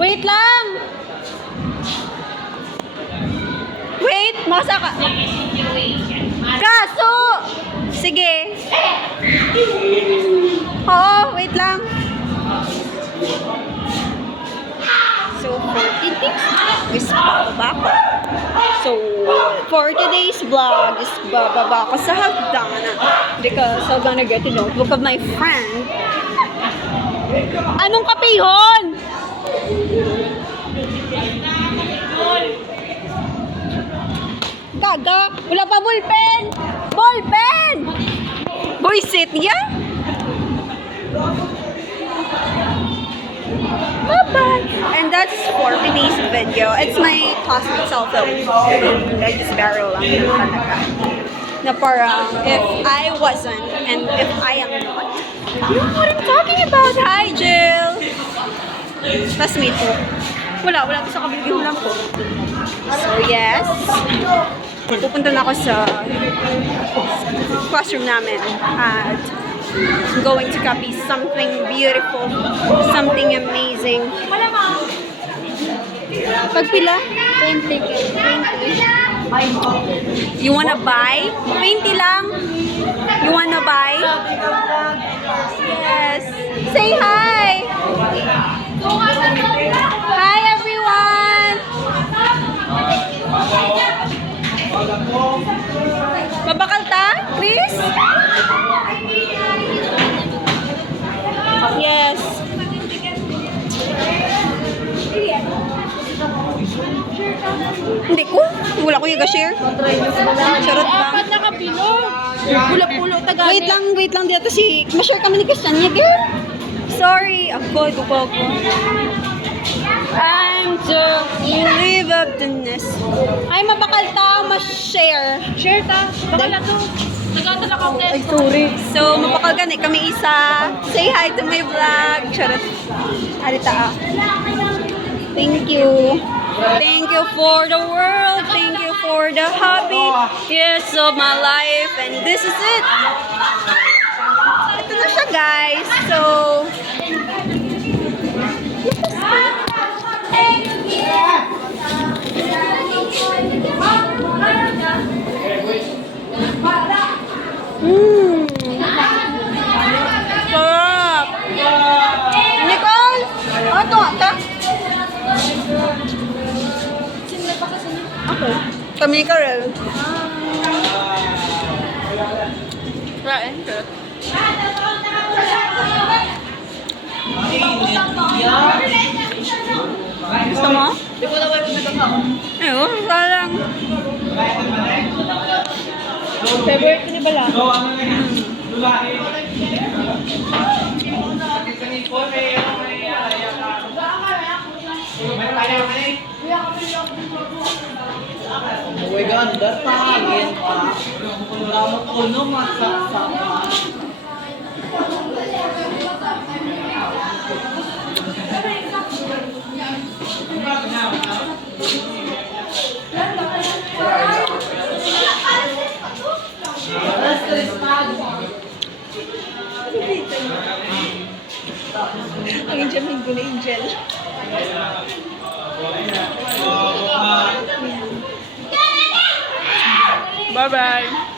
Wait lang! Wait, masaka. Kaso! Sige. Oo, wait lang. So, for today's is bababa ko. So, for today's vlog is bababa ko sa hagdanan because I'm gonna get a notebook of my friend. Anong kapihon? Gaga, wala pa ballpen! Ballpen! Boy, sit ya? Bye-bye! And that's for today's video. It's my classmate self-film. I just barrel lang yung talaga. Na parang, if I wasn't, and if I am not. You know what I'm talking about? Hi, Jill! Classmate ko. Wala to sa kabilang lang ko. So, yes. Pupunta na ako sa classroom namin at I'm going to copy something beautiful, something amazing. Pagpila? 20. You wanna buy? 20 lang? You wanna buy? Yes. Say hi! Hi everyone! Babakal ta, Chris? Yes. Hindi ko. Wala ko yung share. Charot ba? Dapat nakapilo. Pulo-pulo taga. Wait lang dito si ma-share kami ni Christian niya, girl. Sorry. Ako, duko ko. I'm just live up the nest. Ay, mabakal ta, ma-share. Share ta. Baka na to. Nagkatala ka ulit. Ay, sorry. So, mapakal gani kami isa. Say hi to my vlog. Charot. Arita. Thank you. Thank you for the world. Thank you for the hobby. Yes, of my life. And this is it. Ito na siya, guys. So, sarap. Nicole, ano ata? Okay. Kami ni Karel. Right, good. Gusto mo? Di ko na wala nagkakaon. Ayun, parang Favorite ko ni Bala. Uy, ganda tagin pa. Ramot ko no, masaksakan. ang Angel Mingo na Angel. Bye-bye.